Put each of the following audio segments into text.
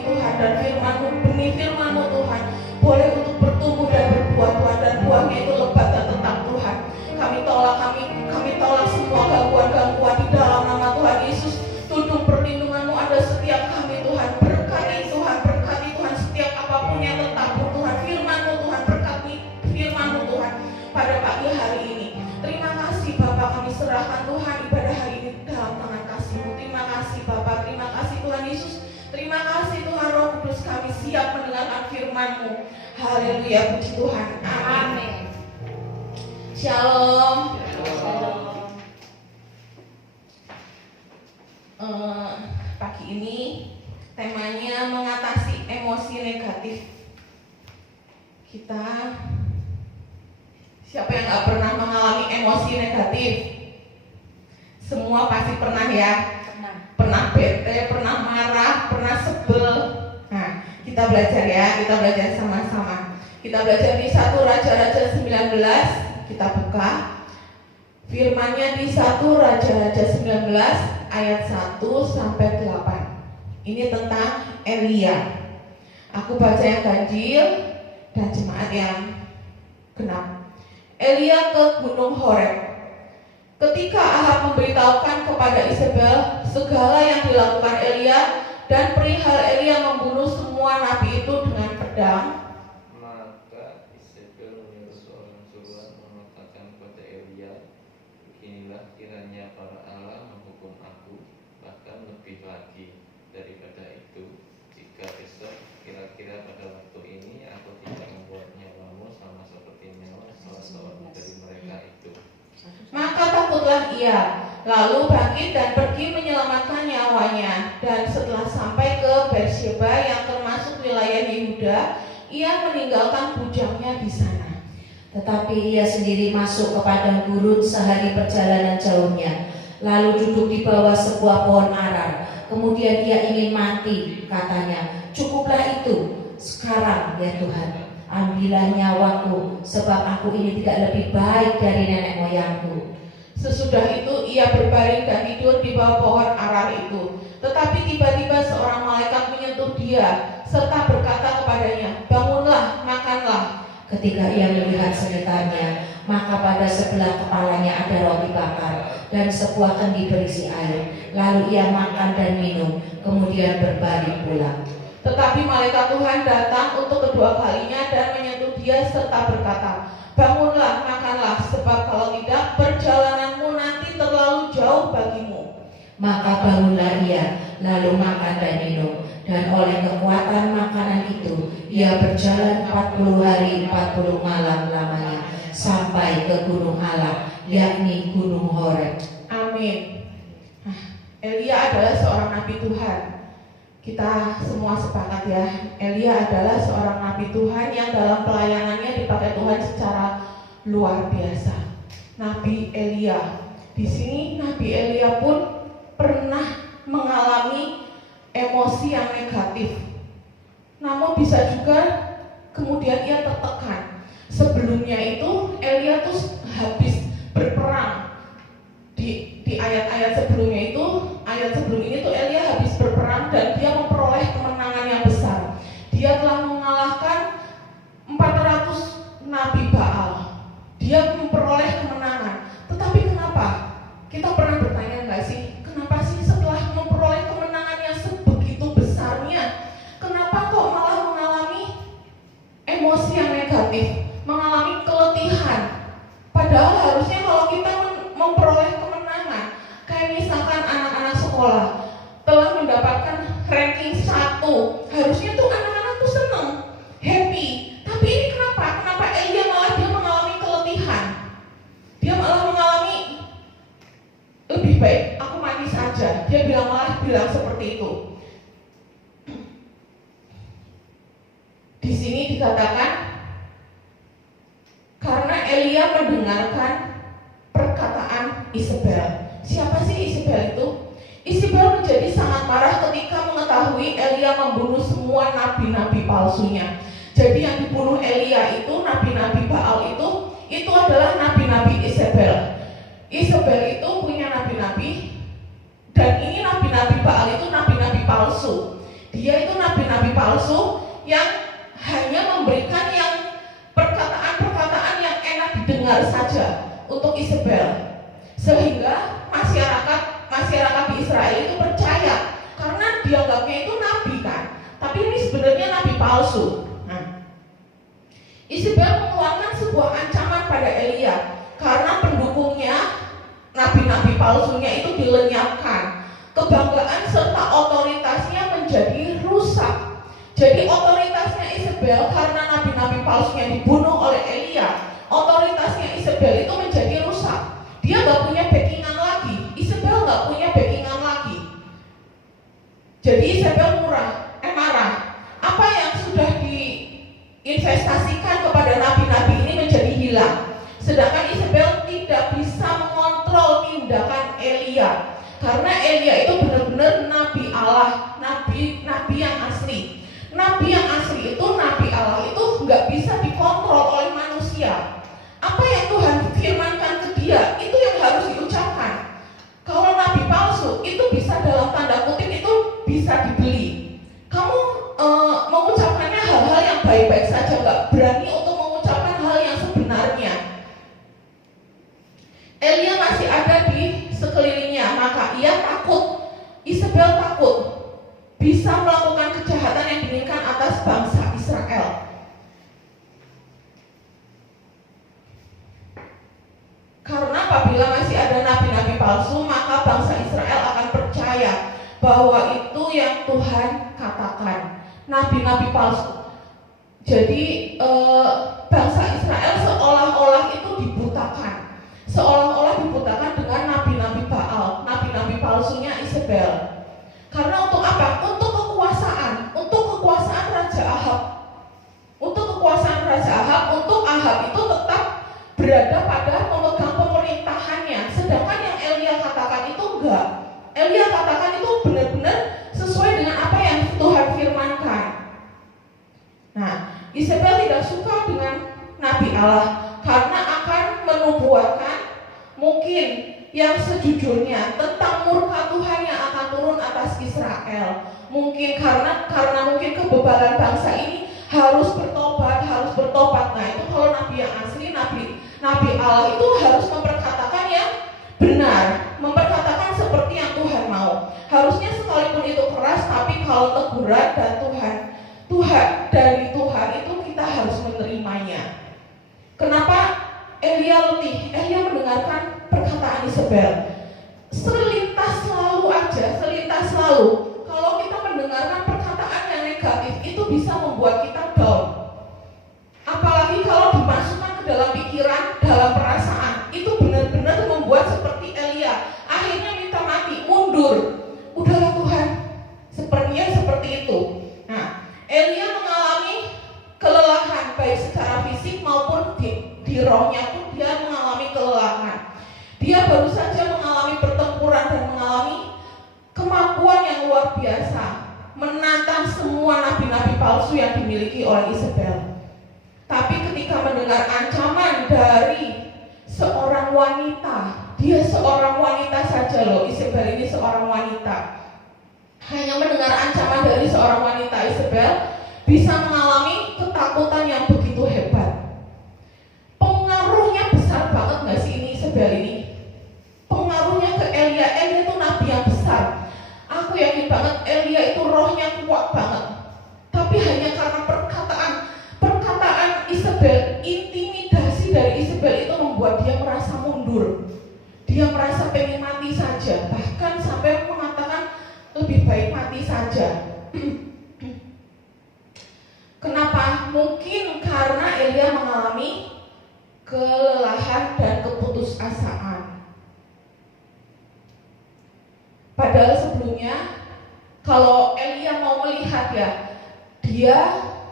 ini Tuhan, dan firman-Mu, benih firman-Mu Tuhan boleh untuk bertumbuh dan berbuah Tuhan, dan buahnya itu lebat dan tetap Tuhan. Kami tolak semua gangguan-gangguan di dalam nama Tuhan Yesus. Tuntun perlindungan-Mu ada setiap kami Tuhan. Berkati Tuhan setiap apapun yang tertabur Tuhan. Firman-Mu Tuhan, berkati firman-Mu Tuhan pada pagi hari ini. Terima kasih Bapa, kami serahkan Tuhan ibadah hari ini dalam tangan kasih-Mu. Terima kasih Bapa, terima kasih Tuhan Yesus. Terima kasih Tuhan Roh Kudus, kami siap mendengarkan firman-Mu. Haleluya, puji Tuhan. Amin. Shalom. Pagi ini temanya mengatasi emosi negatif. Siapa yang gak pernah mengalami emosi negatif? Semua pasti pernah ya. Pernah bete, pernah marah, pernah sebel. Nah, kita belajar sama-sama. Kita belajar di 1 Raja-Raja 19. Kita buka firman-Nya di 1 Raja-Raja 19 ayat 1 sampai 8. Ini tentang Elia. Aku baca yang ganjil dan jemaat yang genap. Elia ke Gunung Horeb. Ketika Ahab memberitahukan kepada Isabel segala yang dilakukan Elia dan perihal Elia membunuh semua nabi itu dengan pedang, maka Isabel menyuruh seorang suruhan mengatakan kepada Elia, beginilah kiranya para Allah menghukum aku, bahkan lebih lagi daripada itu, jika besok kira-kira pada waktu ini aku tidak membuat nyawamu sama seperti nyawa salah seorang dari mereka itu. maka takutlah ia, lalu bangkit dan pergi menyelamatkan nyawanya. Dan setelah sampai ke Beersheba yang termasuk wilayah Yehuda, ia meninggalkan bujangnya di sana. Tetapi ia sendiri masuk ke padang gurun sehari perjalanan jauhnya, lalu duduk di bawah sebuah pohon arar. Kemudian ia ingin mati, katanya, cukuplah itu, sekarang ya Tuhan, ambillah nyawaku, sebab aku ini tidak lebih baik dari nenek moyangku. Sesudah itu ia berbaring dan tidur di bawah pohon arar itu. Tetapi tiba-tiba seorang malaikat menyentuh dia serta berkata kepadanya, bangunlah, makanlah. Ketika ia melihat sekitarnya, maka pada sebelah kepalanya ada roti bakar dan sebuah kendi berisi air. Lalu ia makan dan minum, kemudian berbaring pulang. Tetapi malaikat Tuhan datang untuk kedua kalinya dan menyentuh dia serta berkata, bangunlah, makanlah, sebab kalau tidak perjalananmu nanti terlalu jauh bagimu. Maka bangunlah ia, lalu makan dan minum, dan oleh kekuatan makanan itu ia berjalan 40 hari 40 malam lamanya sampai ke gunung Allah, yakni Gunung Horeb. Amin. Elia adalah seorang nabi Tuhan. Kita semua sepakat ya, Elia adalah seorang nabi Tuhan yang dalam pelayanannya dipakai Tuhan secara luar biasa. Nabi Elia. Di sini Nabi Elia pun pernah mengalami emosi yang negatif. Namun bisa juga kemudian ia tertekan. Sebelumnya itu Elia tuh habis berperang. Di ayat-ayat sebelumnya itu, ayat sebelum ini tuh Elia habis berperang dan dia memperoleh kemenangan yang besar. Dia telah mengalahkan 400 nabi Baal. Dia memperoleh kemenangan. Tetapi kenapa? Kita pernah bertanya nggak sih? Kenapa sih setelah memperoleh kemenangan yang sebegitu besarnya, kenapa kok malah mengalami emosi yang negatif, mengalami keletihan? Padahal harusnya kalau kita memperoleh kemenangan, kayak misalkan anak-anak sekolah telah mendapatkan ranking 1, harusnya tuh anak-anak tuh seneng, happy. Tapi ini kenapa? Kenapa Elia malah dia mengalami keletihan? Dia malah mengalami lebih baik aku mati saja. Dia malah bilang seperti itu. Di sini dikatakan karena Elia mendengarkan perkataan Isabel. Siapa sih Isabel itu? Isabel menjadi sangat marah ketika mengetahui Elia membunuh semua nabi-nabi palsunya. Jadi yang dibunuh Elia itu nabi-nabi Baal itu adalah nabi-nabi Isabel. Isabel itu punya nabi-nabi, dan ini nabi-nabi Baal itu nabi-nabi palsu. Dia itu nabi-nabi palsu yang hanya memberikan yang perkataan-perkataan yang enak didengar saja untuk Isabel, sehingga masyarakat di Israel itu percaya karena dianggapnya itu nabi kan, tapi ini sebenarnya nabi palsu. Nah, Isabel mengeluarkan sebuah ancaman pada Elia karena pendukungnya, nabi-nabi palsunya itu dilenyapkan. Kebanggaan serta otoritasnya menjadi rusak. Jadi otoritasnya Isabel karena nabi-nabi palsunya dibunuh oleh Elia, otoritasnya Isabel itu menjadi rusak. Dia gak punya backingan lagi. Isabel gak punya backingan lagi. Jadi Isabel marah. Apa yang sudah diinvestasikan kepada nabi-nabi ini menjadi hilang. Sedangkan Isabel tidak bisa mengontrol tindakan Elia, karena Elia itu benar-benar nabi Allah, nabi yang asli. Nabi yang asli itu, nabi Allah itu nggak bisa dikontrol oleh manusia. Apa yang Tuhan firmankan ke dia, itu yang harus diucapkan. Kalau nabi palsu, itu bisa dalam tanda kutip itu bisa dibeli. Kamu mengucapkannya hal-hal yang baik-baik saja, nggak berani untuk mengucapkan hal yang sebenarnya. Elia masih ada di sekelilingnya, maka ia takut. Isabel takut bisa melakukan kejahatan yang diinginkan atas bangsa Israel. Karena apabila masih ada nabi-nabi palsu, maka bangsa Israel akan percaya bahwa itu yang Tuhan katakan, nabi-nabi palsu. Jadi bangsa Israel seolah-olah itu dibutakan, dengan nabi-nabi Baal, nabi-nabi palsunya Isabel. Karena untuk apa? Untuk kekuasaan Raja Ahab. Untuk Ahab itu tetap berada pada memegang pemerintahannya. Sedangkan yang Elia katakan itu enggak. Elia katakan itu benar-benar sesuai dengan apa yang Tuhan firmankan. Nah, Isabel tidak suka dengan Nabi Allah karena akan menubuatkan mungkin yang sejujurnya tentang murka Tuhan yang akan turun atas Israel. Mungkin karena mungkin kebebalan bangsa ini harus bertobat. Nah, itu kalau nabi yang asli, nabi Allah itu harus memperkatakan yang benar, memperkatakan seperti yang Tuhan mau. Harusnya sekalipun itu keras, tapi kalau teguran dan dari Tuhan itu kita harus menerimanya. Kenapa Elia letih? Elia mendengarkan perkataan Isabel. Selintas selalu. Kalau kita mendengarkan perkataan yang negatif, itu bisa membuat kita down. Apalagi kalau dimasukkan ke dalam pikiran, dalam perasaan, itu benar-benar membuat seperti Elia. Akhirnya minta mati, mundur. Udahlah Tuhan, sepertinya seperti itu. Nah, Elia mengalami kelelahan baik secara fisik maupun di rohnya pun dia mengalami kelelahan. Dia baru saja mengalami pertempuran dan mengalami kemampuan yang luar biasa, menantang semua nabi-nabi palsu yang dimiliki oleh Isabel. Tapi ketika mendengar ancaman dari seorang wanita, dia seorang wanita saja loh, Isabel ini seorang wanita. Hanya mendengar ancaman dari seorang wanita, Isabel bisa mengalami ketakutan yang begitu hebat. Pengaruhnya besar banget gak sih ini Isabel ini? Pengaruhnya ke Elia itu nabi yang besar. Aku yakin banget Elia itu rohnya kuat banget. Tapi hanya karena perkataan Isabel, intimidasi dari Isabel itu membuat dia merasa mundur. Dia merasa pengen mati saja, bahkan sampai mengatakan lebih baik mati saja. Kenapa? Mungkin karena Elia mengalami kelelahan dan keputusasaan. Padahal sebelumnya kalau Elia mau melihat ya, dia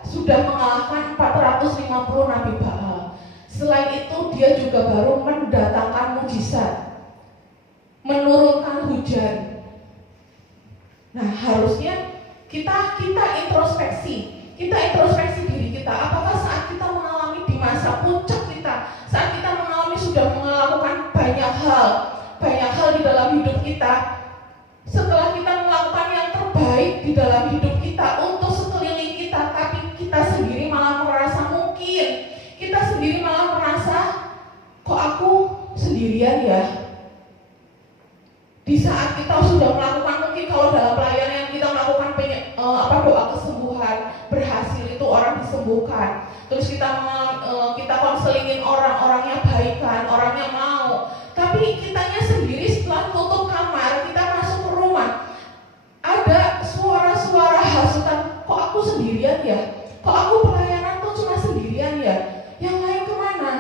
sudah mengalahkan 450 nabi Baal. Selain itu dia juga baru mendatangkan mujizat, menurunkan hujan. Nah, harusnya kita introspeksi diri kita. Apakah saat kita mengalami di masa puncak kita, saat kita sudah melakukan banyak hal di dalam hidup kita, setelah kita melakukan yang terbaik di dalam hidup kita, sembuhkan. Terus kita konselingin orangnya baikan, orangnya mau. Tapi kitanya sendiri setelah tutup kamar, kita masuk ke rumah, ada suara-suara hasutan, kok aku sendirian ya? Kok aku pelayanan kok cuma sendirian ya? Yang lain kemana?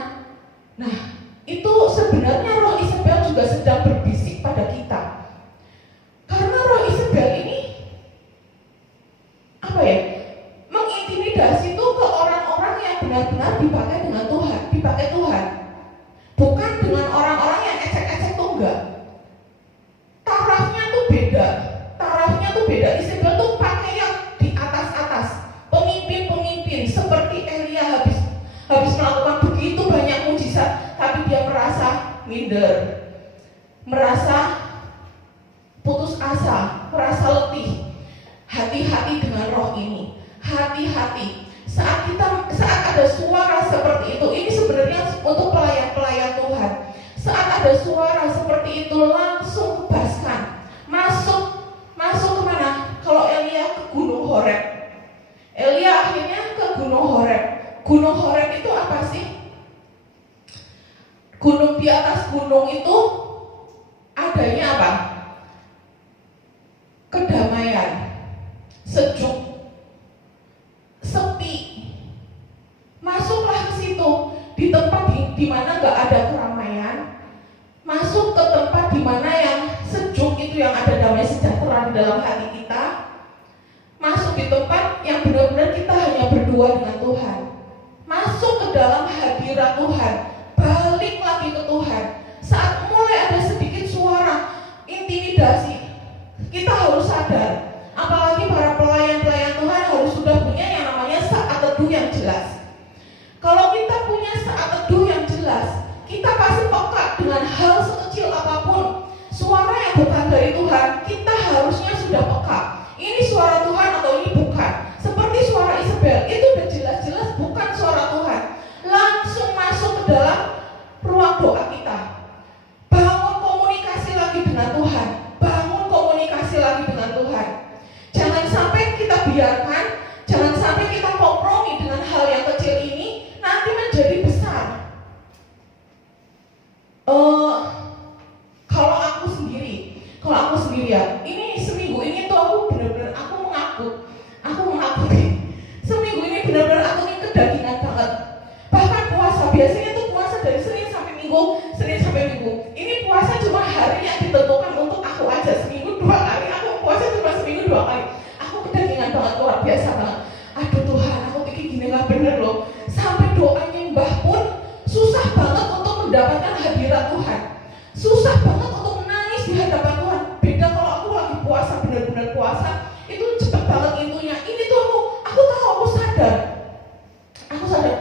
Nah, itu sebenarnya roh Isabel juga sedang berbisik pada kita. Karena roh Isabel ini mengintimidasi itu ke orang-orang yang benar-benar dipakai dengan Tuhan, dipakai Tuhan. Bukan dengan orang-orang yang ecek-ecek tuh enggak. Tarafnya tuh beda. Isabel tuh pakai yang di atas-atas. Pemimpin-pemimpin seperti Elia habis melakukan begitu banyak mujizat, tapi dia merasa minder, merasa putus asa, merasa letih. Hati-hati dengan roh ini. Hati-hati. Saat ada suara seperti itu, ini sebenarnya untuk pelayan-pelayan Tuhan. Saat ada suara seperti itu, langsung bebaskan. Masuk kemana? Kalau Elia ke Gunung Horeb. Elia akhirnya ke Gunung Horeb. Gunung Horeb itu apa sih? Gunung, di atas gunung itu adanya apa? Kedamaian, sejuk, sepi. Masuklah ke situ, di tempat di mana nggak ada keramaian. Masuk ke tempat di mana yang sejuk itu, yang ada damai sejahtera di dalam hati kita. Masuk di tempat yang benar-benar kita hanya berdua dengan Tuhan. Masuk ke dalam hadirat Tuhan. Balik lagi ke Tuhan. Saat mulai ada sedikit suara intimidasi, kita harus sadar. Apalagi para pelayan-pelayan Tuhan harus sudah punya yang namanya saat teduh yang jelas. Kalau kita punya saat teduh yang jelas, kita pasti peka dengan hal sekecil apapun. Suara yang bukan dari Tuhan, kita harusnya sudah peka. Ini suara Tuhan atau ini bukan. Seperti suara Isabel, itu udah jelas-jelas bukan suara Tuhan. Langsung masuk ke dalam ruang doa kita. Bangun komunikasi lagi dengan Tuhan. Bangun komunikasi lagi dengan Tuhan. Jangan sampai kita biarkan, jangan sampai kita kompromi dengan hal yang kecil ini, nanti menjadi besar. Kalau aku sendiri ya, ini seminggu ini tuh aku benar-benar mengaku seminggu ini benar-benar aku ini kedagingan banget. Bahkan puasa, biasanya tuh puasa dari Senin sampai Minggu. Ini puasa cuma hari yang ditentukan untuk aku aja, seminggu 2 kali. Aku puasa cuma seminggu 2 kali. Aku kedagingan banget, luar biasa banget. Aduh Tuhan, aku pikir gini gak bener loh. Sampai doanya Mbah pun susah banget untuk mendapatkan hadirat Tuhan. Susah banget untuk menangis di hadapan Tuhan. Beda kalau aku lagi puasa, benar-benar puasa, itu cepet banget intunya. Ini tuh aku tahu, aku sadar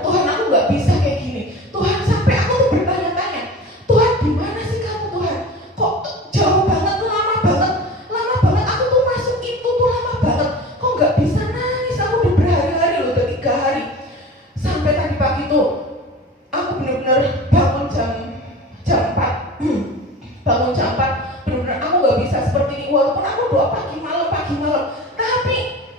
Tuhan, aku gak bisa kayak gini. Tuhan, sampai aku tuh bertanya-tanya, Tuhan gimana sih kamu Tuhan? Kok jauh banget, lama banget. Aku tuh masuk itu tuh lama banget. Kok gak bisa nangis? Aku udah berhari-hari loh, udah 3 hari. Sampai tadi pagi tuh aku benar-benar bangun jam 4. Bangun jam 4, benar-benar aku gak bisa seperti ini. Walaupun aku doa pagi malam, tapi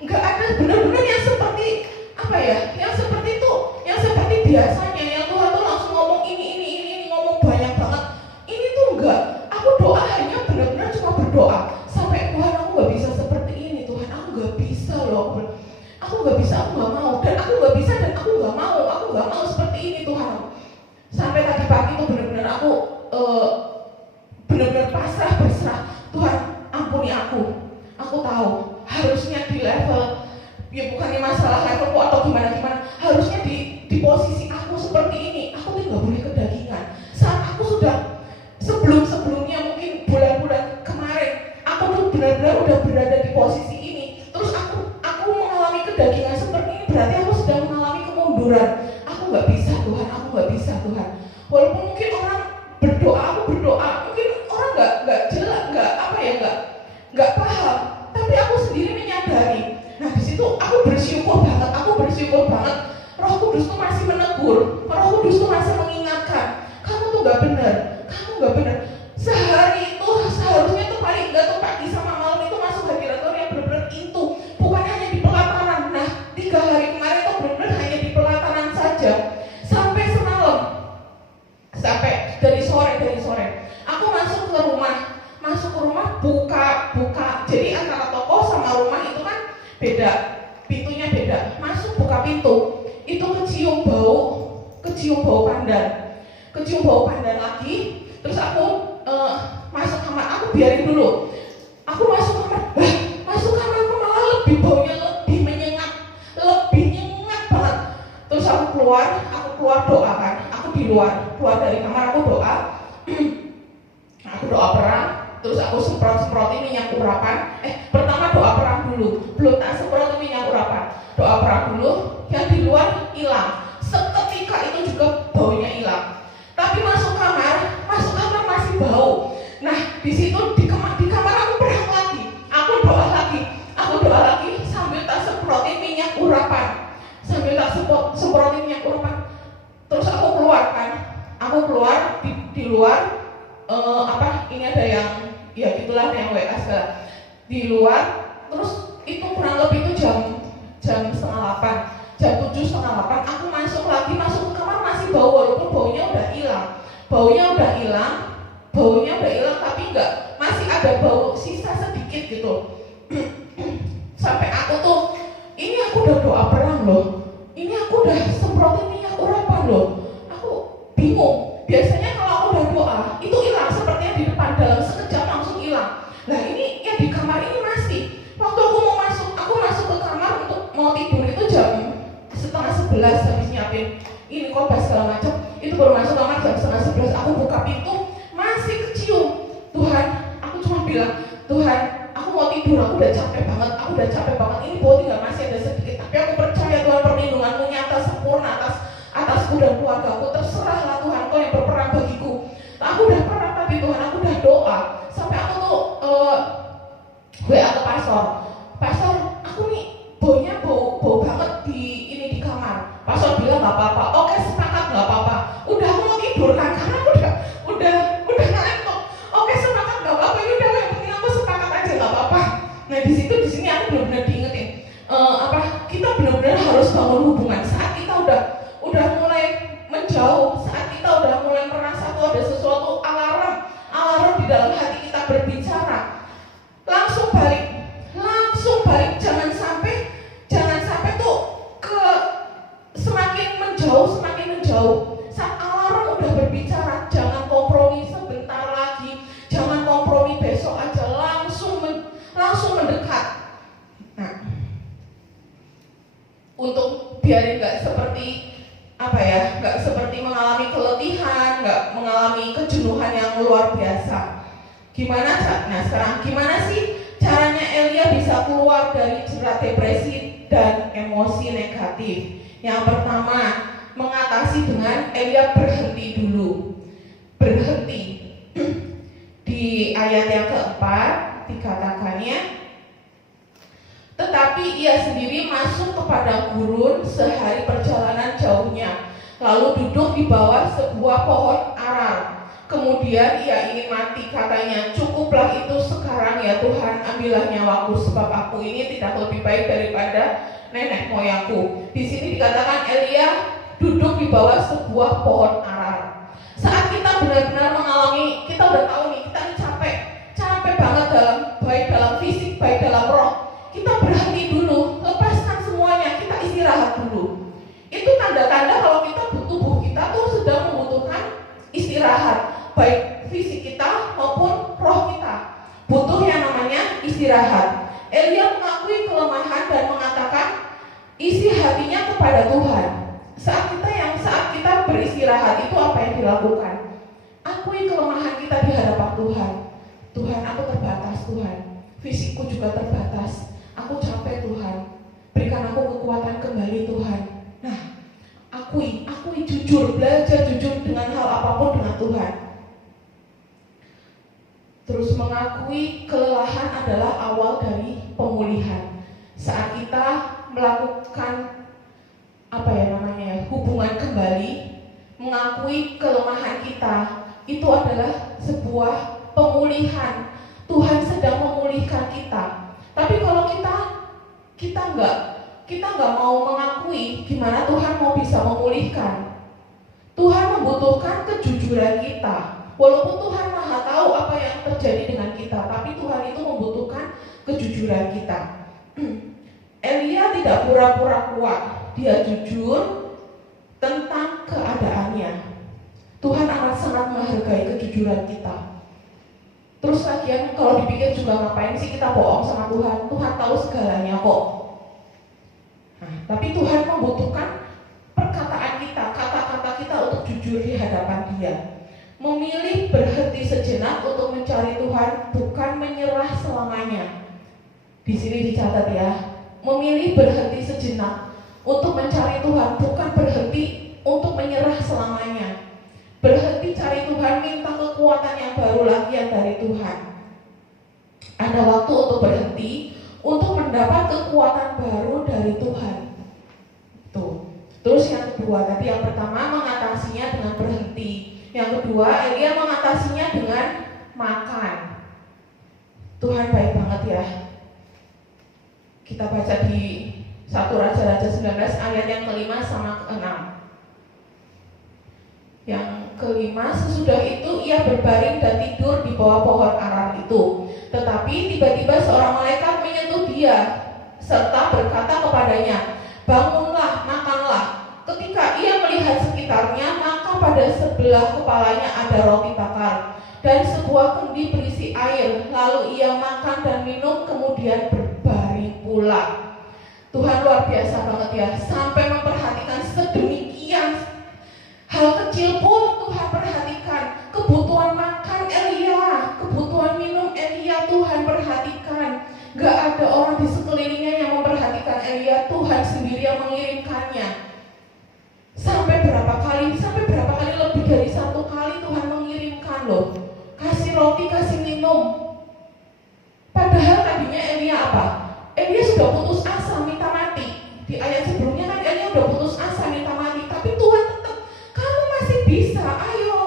gak ada benar-benar yang seperti apa ya? Yang seperti itu, yang seperti biasanya, yang Tuhan tuh langsung ngomong ini, ngomong banyak banget. Ini tuh enggak. Aku doa hanya benar-benar cuma berdoa. Sampai Tuhan, aku gak bisa seperti ini Tuhan. Aku gak bisa loh. Aku gak bisa, aku gak mau. Dan aku gak bisa dan aku gak mau. Aku gak mau seperti ini Tuhan. Sampai tadi pagi tuh benar-benar aku benar-benar berserah. Tuhan, ampuni aku. Aku tahu harusnya di level, ya bukannya masalah levelku atau gimana, harusnya di posisi aku seperti ini. Aku tuh gak boleh kedagingan. Saat aku sudah sebelumnya mungkin bulan-bulan kemarin, aku tuh benar-benar udah berada di posisi ini. Terus aku mengalami kedagingan seperti ini, berarti aku sedang mengalami kemunduran. Aku gak bisa Tuhan. Walaupun mungkin orang berdoa, aku berdoa, mungkin orang gak jelas, gak paham. Tapi aku sendiri menyadari. Nah di situ aku bersyukur banget. Roh Kudus tuh masih menegur, Roh Kudus tuh masih mengingatkan. Kamu tuh gak benar. Sehari itu seharusnya tuh paling enggak tuh pagi sama malam itu masuk hadirat Tuhan yang benar-benar itu. Bukan hanya di pelataran. Nah 3 hari kemarin tuh benar-benar hanya di pintunya beda. Masuk buka pintu, itu kecium bau pandan lagi. Terus aku masuk kamar, aku biarin dulu. Aku masuk kamar, masuk kamarku malah baunya lebih menyengat banget. Terus aku keluar doa kan. Aku di luar, keluar dari kamar aku doa. Aku doa perang. Terus aku semprotin minyak urapan. Pertama doa perang dulu, belum tak semprotin minyak urapan. Doa perang dulu, yang di luar hilang. Seketika itu juga baunya hilang. Tapi masuk kamar masih bau. Nah, di situ di kamar aku perang lagi. Aku doa lagi sambil tak semprotin minyak urapan. Terus aku keluar kan. Aku keluar di luar. Ini ada yang ya gitulah yang WA segala di luar. Terus itu kurang lebih itu jam 7:30 aku masuk ke kamar masih bau, walaupun baunya udah hilang tapi masih ada bau sisa sedikit gitu. Sampai aku udah doa perang loh, ini aku udah semprotin minyak urapan loh. Aku bingung, biasanya kalau aku udah doa itu hilang, sepertinya di depan, dalam sekejap langsung hilang. Nah ini ya di kamar ini masih. Waktu aku masuk ke kamar untuk mau tidur itu jam 10:30 habis nyiapin ini khotbah segala macam. Itu baru masuk kamar jam 10:30. Aku buka pintu masih kecium. Tuhan, aku cuma bilang, Tuhan, aku mau tidur, aku udah capek banget. Ini bau tinggal masih ada sedikit, tapi aku percaya Tuhan, perlindungan-Mu nyata sempurna atasku dan keluargaku. Terserahlah Tuhan, Kau yang berperang bagiku. Aku udah perang tadi Tuhan, aku udah doa. Sampai aku WA ke pastor, aku nih baunya bau banget di kamar. Pastor bilang nggak apa-apa. Oke, sepakat, nggak apa-apa. Udah aku mau tidur kan, karena aku udah ngantuk. Oke, sepakat, nggak apa-apa. Ini udah yang penting aku sepakat aja, nggak apa-apa. Nah di sini aku benar-benar diingetin kita benar-benar harus bangun hubungan. Saat kita udah mulai menjauh, saat kita udah mulai merasa tuh ada sesuatu alarm di dalam hati kita berbicara, langsung balik. Jangan sampai tuh ke semakin menjauh. Saat alarm udah berbicara, jangan kompromi sebentar lagi, jangan kompromi besok aja, langsung mendekat. Nah, untuk biarin nggak seperti mengalami keletihan, nggak mengalami kejenuhan yang luar biasa. Gimana sih caranya Elia bisa keluar dari jerat depresi dan emosi negatif? Yang pertama, mengatasi dengan Elia berhenti dulu. Di ayat yang keempat dikatakannya, tetapi ia sendiri masuk ke padang gurun sehari perjalanan jauhnya, lalu duduk di bawah sebuah pohon arar. Kemudian ia ingin mati, katanya, cukuplah itu sekarang ya Tuhan, ambillah nyawaku, sebab aku ini tidak lebih baik daripada nenek moyangku. Di sini dikatakan Elia duduk di bawah sebuah pohon arar. Saat kita benar-benar mengalami, kita udah tahu nih, kita ini capek banget baik dalam fisik, baik dalam roh. Kita berhenti dulu, lepaskan semuanya, kita istirahat dulu. Itu tanda-tanda kalau tubuh kita tuh sedang membutuhkan istirahat, baik fisik kita maupun roh kita butuh yang namanya istirahat. Elia mengakui kelemahan dan mengatakan isi hatinya kepada Tuhan. Saat kita beristirahat itu apa yang dilakukan? Akui kelemahan kita di hadapan Tuhan. Tuhan, aku terbatas Tuhan, fisikku juga terbatas, aku capek Tuhan, berikan aku kekuatan kembali Tuhan. Nah, akui jujur, belajar jujur dengan hal apapun dengan Tuhan. Terus mengakui kelelahan adalah awal dari pemulihan. Saat kita melakukan hubungan kembali, mengakui kelemahan kita, itu adalah sebuah pemulihan. Tuhan sedang memulihkan kita. Tapi kalau kita nggak mau mengakui, gimana Tuhan mau bisa memulihkan? Tuhan membutuhkan kejujuran kita. Walaupun Tuhan Maha tahu apa yang terjadi dengan kita, tapi Tuhan itu membutuhkan kejujuran kita. Elia tidak pura-pura kuat, dia jujur tentang keadaannya. Tuhan amat sangat menghargai kejujuran kita. Terus lagian kalau dipikir juga ngapain sih kita bohong sama Tuhan? Tuhan tahu segalanya kok. Nah, tapi Tuhan membutuhkan perkataan kita, kata-kata kita untuk jujur di hadapan Dia. Memilih berhenti sejenak untuk mencari Tuhan, bukan menyerah selamanya. Di sini dicatat ya, memilih berhenti sejenak untuk mencari Tuhan, bukan berhenti untuk menyerah selamanya. Berhenti cari Tuhan, minta kekuatan yang baru lagi yang dari Tuhan. Ada waktu untuk berhenti, untuk mendapat kekuatan baru dari Tuhan. Tuh. Terus yang kedua tadi, yang pertama mengatasinya dengan berhenti. Yang kedua, Elia mengatasinya dengan makan. Tuhan baik banget ya. Kita baca di 1 Raja-Raja 19 ayat yang kelima sama ke-6. Yang kelima, sesudah itu ia berbaring dan tidur di bawah pohon arar itu. Tetapi tiba-tiba seorang malaikat menyentuh dia serta berkata kepadanya, "Bangunlah, makanlah." Ketika ia melihat sekitarnya, maka pada sebelah kepalanya ada roti bakar dan sebuah kendi berisi air. Lalu ia makan dan minum, kemudian berbaring pula. Tuhan luar biasa banget ya, sampai memperhatikan sedemikian hal kecil pun Tuhan perhatikan. Kebutuhan makan Elia, kebutuhan minum Elia Tuhan perhatikan. Gak ada orang di sekelilingnya yang memperhatikan Elia, Tuhan sendiri yang mengirimkannya. Sampai berapa kali lebih dari 1 kali Tuhan mengirimkan loh. Kasih roti, kasih minum. Padahal tadinya Elia apa? Elia sudah putus asa minta mati. Di ayat sebelumnya kan Elia sudah putus asa minta mati, tapi Tuhan tetap, kamu masih bisa, ayo.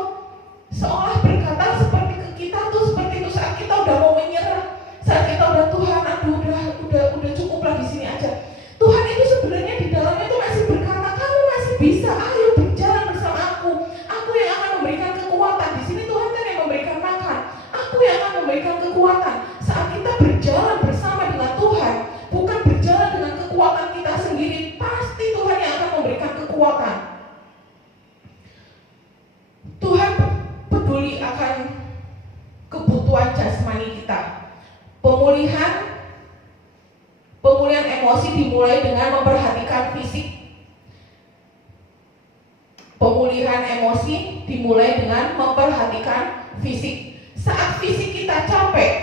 Seolah berkata seperti ke kita tuh, seperti itu saat kita udah mau menyerah, saat kita udah Tuhan, aduh udah cukuplah di sini aja. Tuhan itu sebenarnya di dalamnya itu masih berkata, kamu masih bisa, ayo berjalan bersama aku. Aku yang akan memberikan kekuatan. Di sini Tuhan kan yang memberikan makan. Aku yang akan memberikan kekuatan. Saat kita berjalan bersama dengan Tuhan, bukan berjalan dengan kekuatan kita sendiri, pasti Tuhan yang akan memberikan kekuatan. Tuhan peduli akan kebutuhan jasmani kita. Pemulihan emosi dimulai dengan memperhatikan fisik. Pemulihan emosi dimulai dengan memperhatikan fisik. Saat fisik kita capek,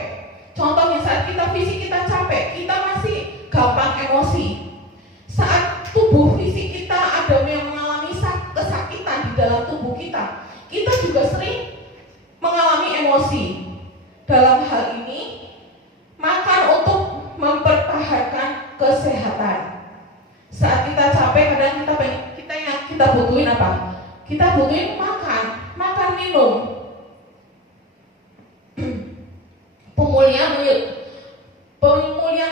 contohnya saat fisik kita capek, kita masih gampang emosi. Saat tubuh fisik kita ada yang mengalami kesakitan di dalam tubuh kita, kita juga sering mengalami emosi. Dalam hal ini, makan untuk mempertahankan kesehatan. Saat kita capek, kadang kita butuhin apa? Kita butuhin makan minum. Pemulihan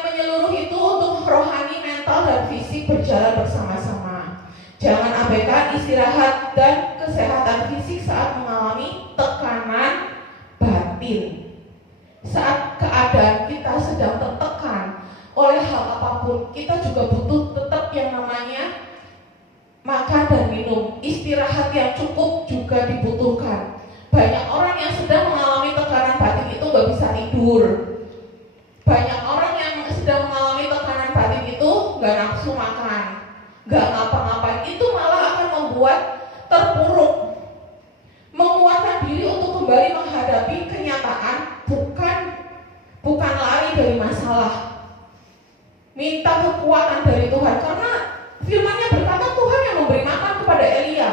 menyeluruh itu untuk rohani, mental, dan fisik berjalan bersama-sama. Jangan abaikan istirahat dan kesehatan fisik saat mengalami tekanan batin. Saat keadaan kita sedang tertekan oleh hal apapun, kita juga butuh tetap yang namanya makan dan minum. Istirahat yang cukup juga dibutuhkan. Banyak orang yang sedang mengalami tekanan batin itu gak bisa tidur. Banyak orang yang sedang mengalami tekanan batin itu gak nafsu makan, gak ngapa-ngapain. Itu malah akan membuat terpuruk. Menguatkan diri untuk kembali menghadapi kenyataan, bukan lari dari masalah. Minta kekuatan dari Tuhan, karena firman-Nya berkata Tuhan yang memberi makan kepada Elia.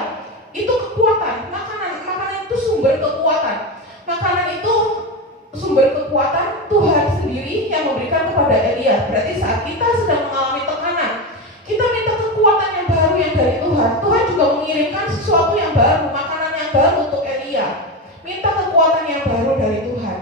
Itu kekuatan, makanan itu sumber kekuatan. Makanan itu sumber kekuatan, Tuhan sendiri yang memberikan kepada Elia. Berarti saat kita sedang mengalami tekanan, kita minta kekuatan yang baru yang dari Tuhan. Tuhan juga mengirimkan sesuatu yang baru, makanan yang baru untuk Elia. Minta kekuatan yang baru dari Tuhan.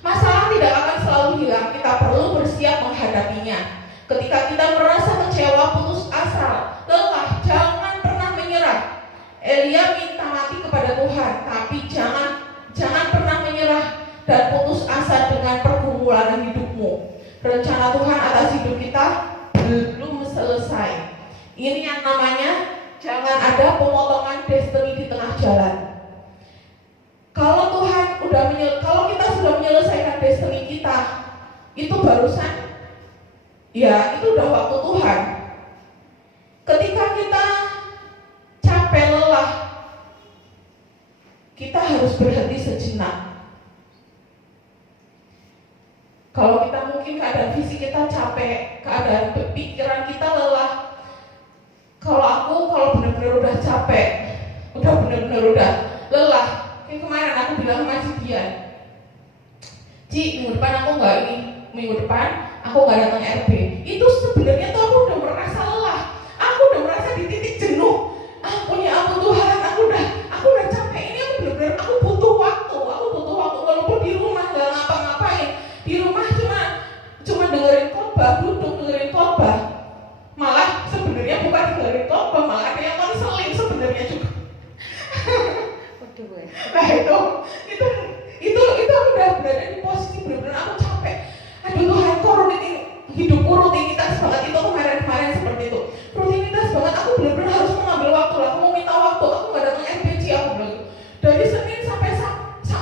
Masalah tidak akan selalu hilang, kita perlu bersiap menghadapinya. Ketika kita merasa kecewa, putus asa, lelah, jangan pernah menyerah. Elia minta mati kepada Tuhan, tapi jangan pernah menyerah dan putus asa dengan pergumulan hidupmu. Rencana Tuhan atas hidup kita belum selesai. Ini yang namanya jangan ada pemotongan destiny di tengah jalan. Kalau kita sudah menyelesaikan destiny kita, itu barusan, ya itu udah waktu Tuhan. Ketika kita capek lelah, kita harus berhenti sejenak. Kalau kita mungkin keadaan fisik kita capek, keadaan pikiran kita lelah. Kalau benar-benar udah capek, udah lelah. Kayak kemarin aku bilang sama Cidian, minggu depan aku nggak datang RB. Itu sebenarnya tuh aku udah merasa lelah, aku udah merasa di titik jenuh. Tuhan, aku udah capek. Ini aku benar-benar aku butuh waktu. Walaupun di rumah nggak ngapa-ngapain, di rumah cuma dengerin khotbah, duduk dengerin khotbah. Malah sebenarnya bukan dengerin khotbah, malah ada yang konseling sebenarnya juga. Nah itu aku udah berada di posisi benar-benar aku capek. Aduh Tuhan, kok hidupku rutinitas banget itu kemarin seperti itu. Rutinitas banget, aku benar-benar harus mengambil waktu lah. Aku mau minta waktu, aku nggak datang FPC, aku bilang gitu. Dari Senin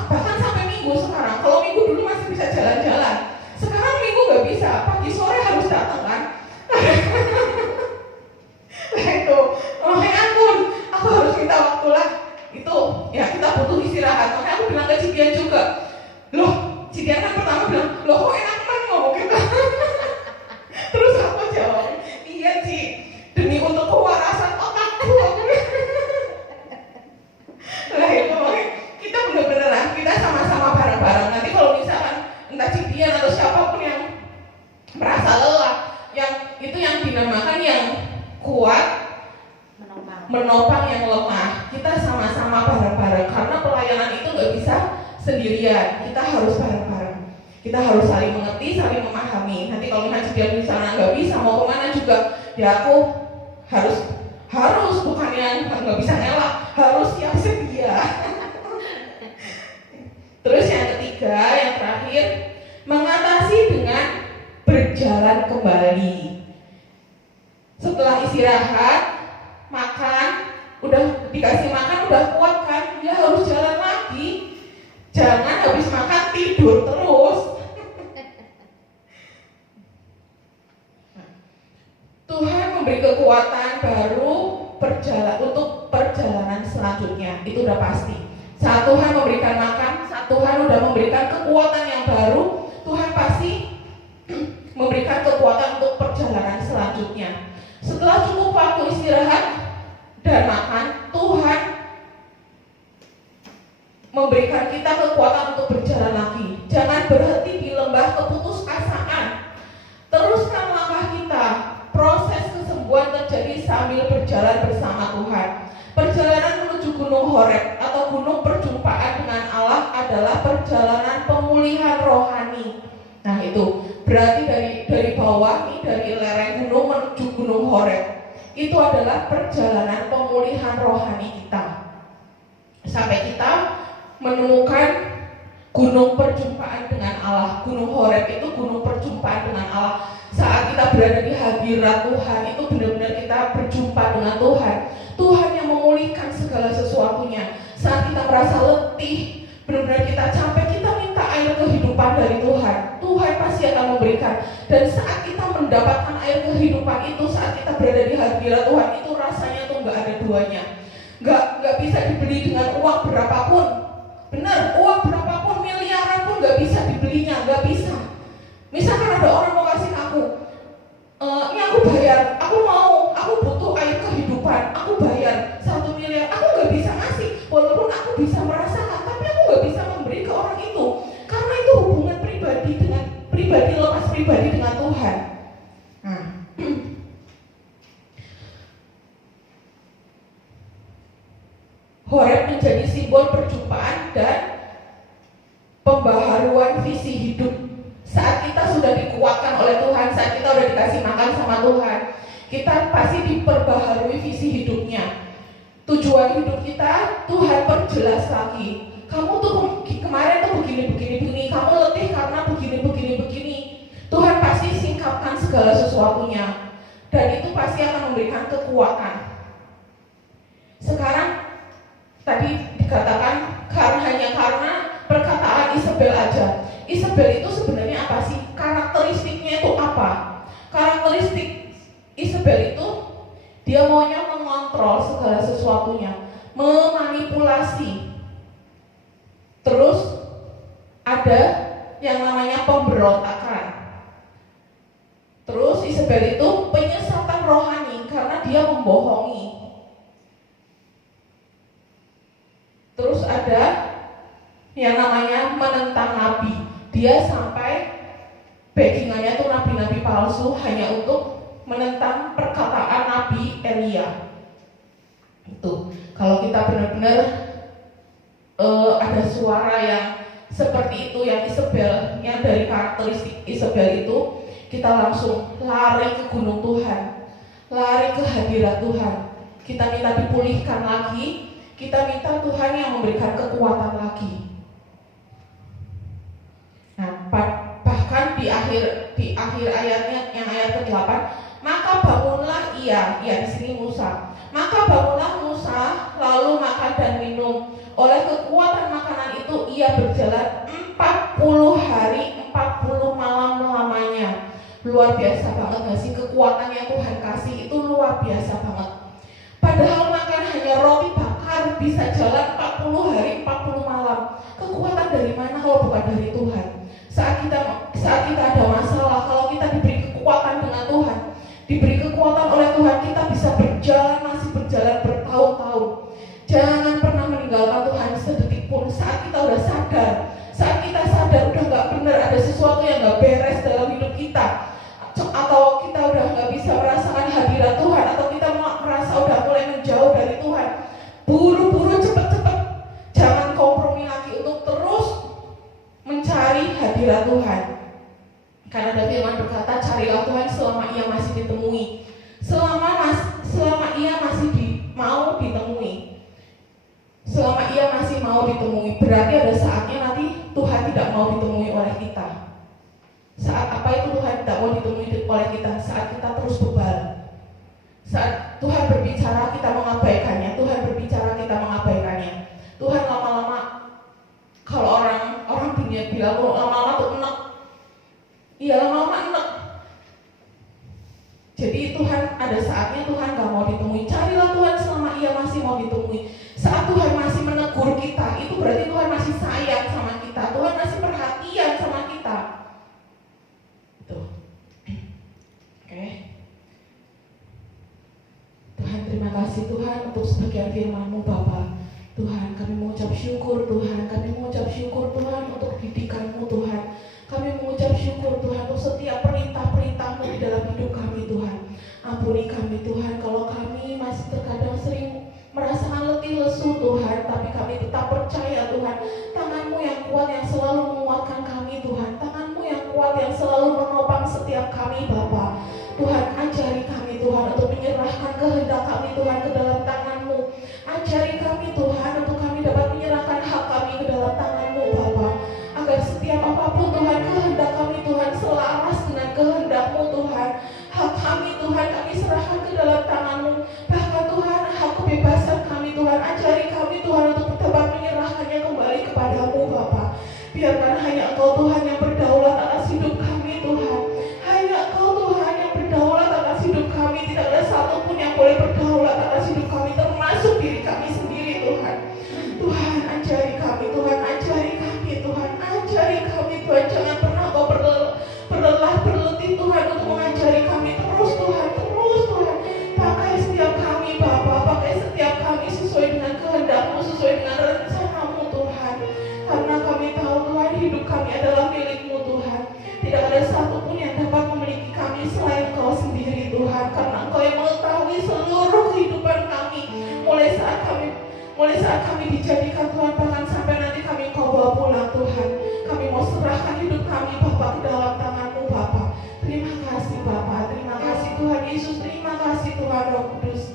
bahkan sampai Minggu sekarang. Kalau Minggu dulu masih bisa jalan-jalan, sekarang Minggu nggak bisa. Pagi sore harus datang kan. Nah itu, ampun, aku harus minta waktu lah. Itu ya kita butuh istirahat. Makanya aku bilang ke Cidian juga, Cidian kan pertama bilang, kok enak banget ngomong gitu. Terus aku jawab, iya Ci, demi untuk kewarasan otakku. Nah itu kita bener-bener kita sama-sama bareng-bareng. Nanti kalau misalkan entah Cidian atau siapapun yang merasa lelah, yang dinamakan yang kuat menopang yang lemah, kita sama-sama bareng-bareng. Karena pelayanan itu nggak bisa sendirian, kita harus bareng-bareng. Kita harus saling mengerti, saling memahami. Nanti kalau misalnya nggak bisa mau kemana juga, ya aku harus bukan yang nggak bisa ngelak, harus siap sedia. Terus yang ketiga, yang terakhir, mengatasi dengan berjalan kembali. Setelah istirahat, makan, udah dikasih makan, udah kuat kan, ya harus jalan lagi. Jangan habis makan tidur terus. Tuhan memberi kekuatan baru untuk perjalanan selanjutnya, itu udah pasti. Saat Tuhan memberikan makan, saat Tuhan udah memberikan kekuatan yang baru, Tuhan pasti memberikan kekuatan untuk perjalanan selanjutnya. Setelah cukup waktu istirahat dan makan, Tuhan memberikan kita kekuatan untuk berjalan lagi. Jangan berhenti di lembah keputusasaan. Teruskan langkah kita. Proses kesembuhan terjadi sambil berjalan bersama Tuhan. Perjalanan menuju Gunung Horeb atau Gunung Perjumpaan dengan Allah adalah perjalanan pemulihan rohani. Nah itu berarti dari bawah nih, dari lereng gunung menuju Gunung Horeb. Itu adalah perjalanan pemulihan rohani kita. Sampai kita menemukan Gunung Perjumpaan dengan Allah. Gunung Horeb itu gunung perjumpaan dengan Allah. Saat kita berada di hadirat Tuhan, itu benar-benar kita berjumpa dengan Tuhan. Tuhan yang memulihkan segala sesuatunya. Saat kita merasa letih, benar-benar kita capek, kita minta air kehidupan dari Tuhan. Tuhan pasti akan memberikan. Dan saat kita mendapatkan air kehidupan itu, saat kita berada di hadirat Tuhan, itu rasanya tuh nggak ada duanya. Nggak bisa dibeli dengan uang berapapun. Benar, uang berapapun, miliaran pun nggak bisa dibelinya, nggak bisa. Misalkan ada orang mau kasih aku, ini aku bayar, aku butuh air kehidupan, aku bayar 1 miliar, aku nggak bisa ngasih. Walaupun aku bisa merasakan, tapi aku nggak bisa memberi ke orang itu, karena itu hubungan pribadi lepas pribadi dengan Tuhan. Nah, Horeb menjadi simbol perjumpaan dan pembaharuan visi hidup. Saat kita sudah dikuatkan oleh Tuhan, saat kita sudah dikasih makan sama Tuhan, kita pasti diperbaharui visi hidupnya. Tujuan hidup kita, Tuhan perjelas lagi. Kamu tuh kemarin tuh begini, kamu letih karena begini. Tuhan pasti segala sesuatunya, dan itu pasti akan memberikan kekuatan. Sekarang tadi dikatakan hanya karena perkataan Isabel aja. Isabel itu sebenarnya apa sih? Karakteristiknya itu apa? Karakteristik Isabel itu dia maunya mengontrol segala sesuatunya, memanipulasi. Terus ada yang namanya pemberontakan. Terus Isabel itu penyesatan rohani karena dia membohongi. Terus ada yang namanya menentang nabi. Dia sampai backingannya tuh nabi-nabi palsu hanya untuk menentang perkataan Nabi Elia. Itu kalau kita benar-benar ada suara yang seperti itu, yang Isabel, yang dari karakteristik Isabel itu, kita langsung lari ke gunung Tuhan, lari ke hadirat Tuhan. Kita minta dipulihkan lagi, kita minta Tuhan yang memberikan kekuatan lagi. Nah, bahkan di akhir ayatnya, yang ayat ke-8, maka bangunlah ia di sini Musa. Maka bangunlah Musa, lalu makan dan minum. Oleh kekuatan makanan itu ia berjalan 40 hari 40 malam lamanya. Luar biasa banget gak sih kekuatan yang Tuhan kasih itu luar biasa banget. Padahal makan hanya roti bakar bisa jalan 40 hari 40 malam. Kekuatan dari mana kalau bukan dari Tuhan? Saat kita ada masalah, kalau kita diberi kekuatan dengan Tuhan, diberi kekuatan oleh Tuhan, kita bisa masih berjalan bertahun-tahun. Jangan pernah meninggalkan Tuhan sedetik pun. Saat kita udah sadar udah gak benar, ada sesuatu yang gak beres dalam hidup kita, atau kita udah gak bisa merasakan hadirat Tuhan, atau kita merasa udah mulai menjauh dari Tuhan, buru-buru cepet-cepet, jangan kompromi lagi untuk terus mencari hadirat Tuhan. Karena ada firman berkata, carilah Tuhan selama ia masih ditemui. Selama ia masih mau ditemui. Selama ia masih mau ditemui, berarti ada saatnya nanti Tuhan tidak mau ditemui oleh kita. Saat apa itu Tuhan tidak mau ditemui oleh kita? Saat kita terus bebal. Saat Tuhan berbicara kita mengabaikannya, Tuhan berbicara kita mengabaikannya. Tuhan lama-lama, kalau orang dunia bilang lama-lama tuh enak. Iya, lama-lama enak. Jadi Tuhan ada saatnya Tuhan gak mau ditemui. Carilah Tuhan selama ia masih mau ditemui. Saat Tuhan masih menegur kita, itu berarti Tuhan masih sayang sama kita. Tuhan masih perhatian sama kita. Itu. Oke. Tuhan, terima kasih Tuhan untuk sebagian firman-Mu Bapa. Tuhan, kami mengucap syukur Tuhan. Kami mengucap syukur Tuhan untuk didikan-Mu Tuhan. Kami mengucap syukur Tuhan untuk setiap perintah-perintah-Mu di dalam hidup kami Tuhan. Ampuni kami Tuhan kalau kami masih terkadang sering merasakan letih lesu Tuhan, tapi kami tetap percaya Tuhan, tangan-Mu yang kuat yang selalu menguatkan kami Tuhan, tangan-Mu yang kuat yang selalu menopang setiap kami Bapa. Tuhan, ajari kami Tuhan untuk menyerahkan kehendak kami Tuhan ke dalam tangan-Mu. Ajari kami Tuhan untuk kami dapat menyerahkan hak kami ke dalam tangan-Mu Bapa, agar setiap apapun Tuhan, kehendak kami Tuhan selaras dengan kehendak-Mu Tuhan. Hak kami Tuhan kami serahkan ke dalam tangan-Mu. Bahkan Tuhan, hak kebebasan kami Tuhan, ajari kami Tuhan untuk dapat menyerahkannya kembali kepadamu Bapa. Biarkan hanya Engkau Tuhan yang berdaulat atas hidup kami Tuhan. Hanya Engkau Tuhan yang berdaulat atas hidup kami. Tidak ada satupun yang boleh berdaulat atas hidup kami, termasuk diri kami sendiri Tuhan. Tuhan, ajari kami Tuhan, ajari kami Tuhan, ajari kami Tuhan. Jangan pernah Engkau berlelah berletih Tuhan untuk mengajari kami terus Tuhan. Pakai setiap kami Bapa, pakai setiap kami sesuai dengan kehendak-Mu, sesuai dengan rencana-Mu Tuhan. Karena kami tahu Tuhan, hidup kami adalah milik-Mu Tuhan. Tidak ada satupun yang dapat memiliki kami selain Engkau sendiri Tuhan. Karena Engkau yang mengetahui seluruh kehidupan kami, mulai saat kami dijadikan Tuhan, bahkan sampai nanti kami Engkau bawa pulang Tuhan. Kami mau serahkan hidup kami Bapa ke dalam tangan-Mu Bapa. Terima kasih Bapa, terima kasih Tuhan Yesus, terima kasih Tuhan Roh Kudus.